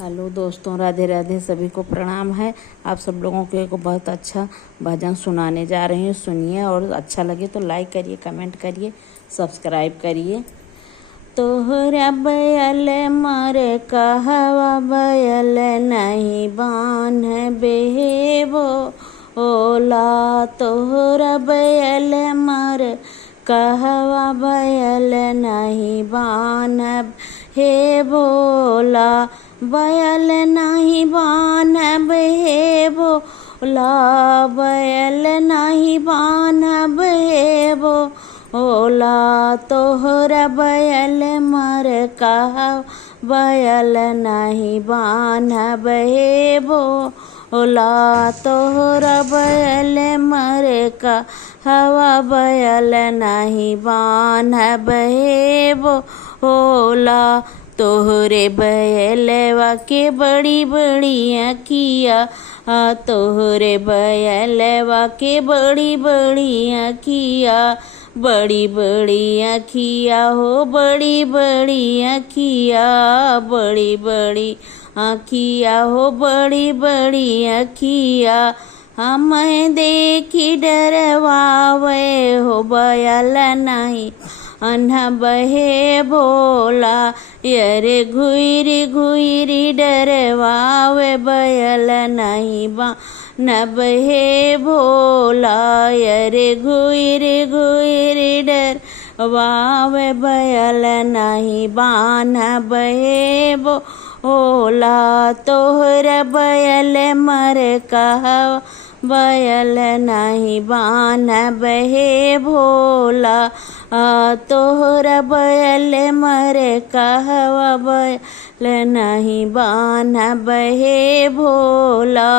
Hello दोस्तों, राधे राधे। सभी को प्रणाम है। आप सब लोगों को बहुत अच्छा भजन सुनाने जा रही हूँ, सुनिए और अच्छा लगे तो लाइक करिए, कमेंट करिए, सब्सक्राइब करिए। तोहरा बैल मर कहवा बैल नहीं बान बेहेबो ओला। तोहरा बैल मर कहवा बैल नहीं बान हे बोला। बैल नहीं बान्हब हे बोला, बैल नहीं बान्हब हे बोला। तोहरा बैल मर कहवा बैल नहीं बान्हब हे बोला। तोहरा बैल मर कहवा बैल नहीं बान्हब हे बोला। तोहरे बैलवा के बड़ी बड़ी अखिया, तोहरे बैलवा के बड़ी बड़ी अखिया, बड़ी बड़ी अखिया हो बड़ी बड़ी अखिया, बड़ी बड़ी अखिया हो बड़ी बड़ी अखिया। हमें देखी डरवावे हो बैल नहीं बान्हब हे बोला। यरे घुइरी घुइरी डरवावे बैल नहीं बान्हब हे भोला। यरे घुइरी घुइरी डरवावे बैल नहीं बान्हब हे भोला। तोहरा बैल मर कहवा बैल नहीं बान्हब हे भोला। तोहरा बैल मर कहवा बैल नहीं बान्हब हे भोला।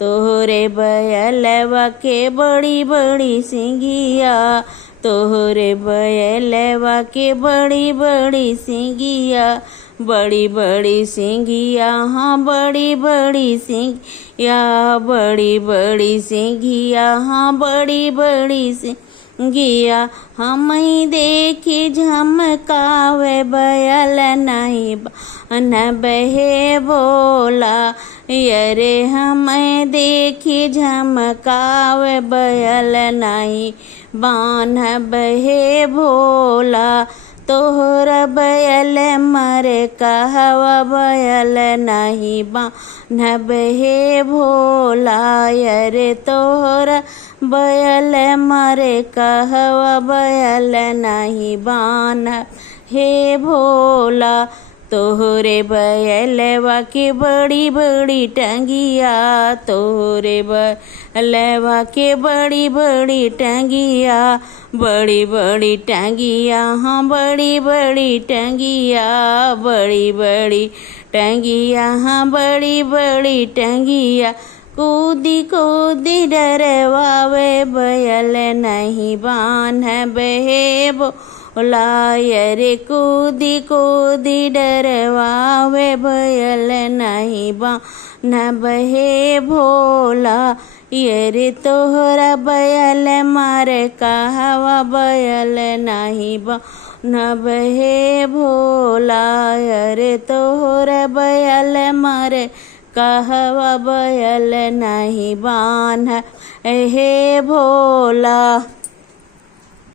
तोहरे बैलवा के बड़ी बड़ी सिंगिया, तोहरे बैलवा के बड़ी बड़ी सिंगिया, बड़ी बड़ी सिंगिया, हाँ बड़ी बड़ी सिंगिया, बड़ी बड़ी सिंगिया, हाँ बड़ी बड़ी सिंगिया। हमें देखी झमकावे बैल नहीं बान्हब हे बोला। यरे हमें देखी झमकावे बैल नहीं बान्हब हे भोला। तोहरा बैल मर कहवा बैल नहीं बान्हब हे भोला। यरे तोहरा बैल मर कहवा बैल नहीं बान्हब हे भोला। तोहरे बैलवा के बड़ी बड़ी टंगिया, तोहरे बैलवा के बड़ी बड़ी टंगिया, बड़ी बड़ी टंगिया, हाँ बड़ी बड़ी टंगिया, बड़ी बड़ी टंगिया, हाँ बड़ी बड़ी टंगिया। कूदी कूदी डरवावे बैल नहीं बान्हब हे बोला। यरे कूदी कूदी डरवावे बैल नहीं बान्हब हे भोला। यरे तोहरा बैल मर कहवा बैल नहीं बान्हब हे भोला। यरे तोहरा बैल मर कहवा बैल नहीं बान्हब हे भोला।